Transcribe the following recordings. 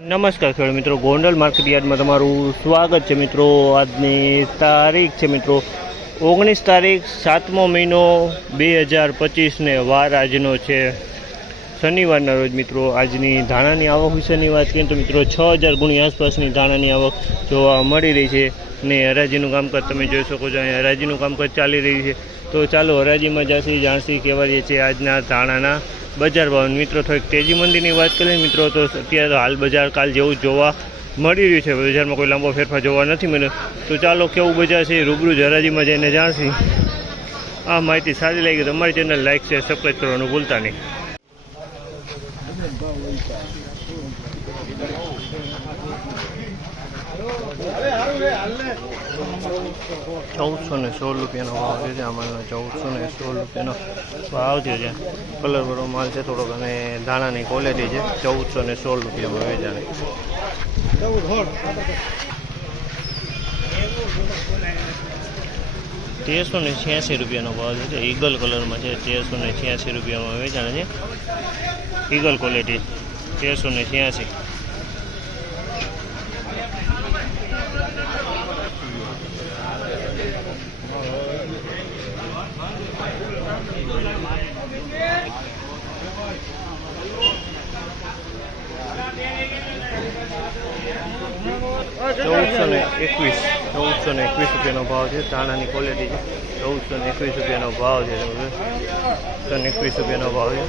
નમસ્કાર ખેડૂત મિત્રો, ગોંડલ માર્કેટ યાર્ડમાં તમારું સ્વાગત છે મિત્રો। આજની તારીખ છે મિત્રો 19 તારીખ 7મો મહિનો 2025 ને વાર આજનો છે શનિવારના રોજ મિત્રો। આજની ધાણાની આવક વિશેની વાત કરીએ તો મિત્રો 6000 ગુણી આસપાસની ધાણાની આવક જોવા મળી રહી છે ને હરાજીનું કામકાજ તમે જોઈ શકો છો। અહીં હરાજીનું કામકાજ ચાલી રહ્યું છે, તો ચાલો હરાજીમાં જાણસી કેવા રહે છે આજના ધાણાના બજાર ભાવ। મિત્રો થોડીક તેજી મંદીની વાત કરીએ મિત્રો તો અત્યારે હાલ બજાર કાલ જેવું જોવા મળી રહ્યું છે, બજારમાં કોઈ લાંબો ફેરફાર જોવા નથી મળ્યો। તો ચાલો કેવું બજાર છે રૂબરૂ જ હરાજીમાં જઈને જાણસી। આ માહિતી સારી લાગી તો અમારી ચેનલ લાઈક શેર સબસ્ક્રાઈબ કરવાનું ભૂલતા નહીં। 1416 રૂપિયાનો ભાવ છે। આમાં 1416 રૂપિયાનો ભાવ છે। કલર વાળો માલ છે થોડોક, અને દાણાની ક્વોલિટી છે। 1416 રૂપિયામાં વેચાણી। 1386 રૂપિયાનો ભાવ છે। ઈગલ કલરમાં છે, 1386 રૂપિયામાં વેચાણ છે। Eagle quality 1386। ચૌદસો ને એકવીસ રૂપિયાનો ભાવ છે। ધાણાની ક્વોલિટી છે। 1421 રૂપિયાનો ભાવ છે। 1421 રૂપિયાનો ભાવ છે।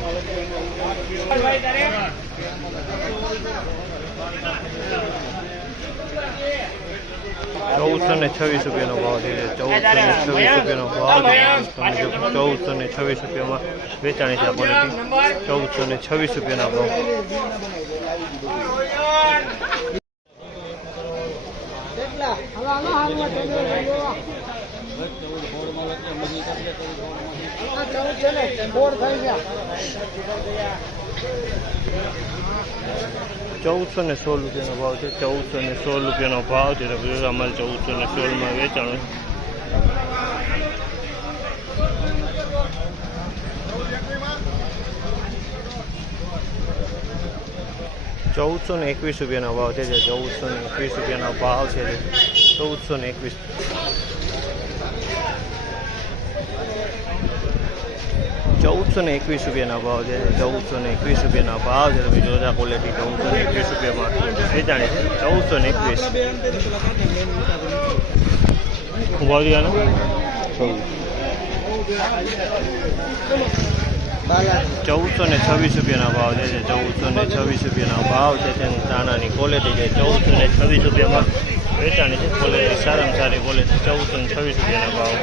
1426 રૂપિયાનો ભાવ છે। 1426 રૂપિયાનો ભાવ છે। 1426 રૂપિયામાં વેચાણી છે આ ક્વોલિટી। 1426 રૂપિયાનો ભાવ। 1416 રૂપિયાનો ભાવ છે। 1416 રૂપિયાનો ભાવ છે। અમારે 1416માં વેચાણ। 1421 રૂપિયાનો ભાવ છે। 1421 રૂપિયાનો ભાવ છે। 1421। 1421 રૂપિયાનો ભાવ છે। 1421 રૂપિયાનો ભાવ છે। તમે જોતા ક્વોલિટી 1421 રૂપિયામાં વેચાણી છે। 1421 ભાવ છે આનો। 1426 રૂપિયાનો ભાવ છે। 1426 રૂપિયાનો ભાવ છે। દાણાની ક્વોલિટી છે। 1426 રૂપિયામાં વેચાણી છે। ક્વોલિટી સારામાં સારી ક્વોલિટી। 1426 રૂપિયાનો ભાવ।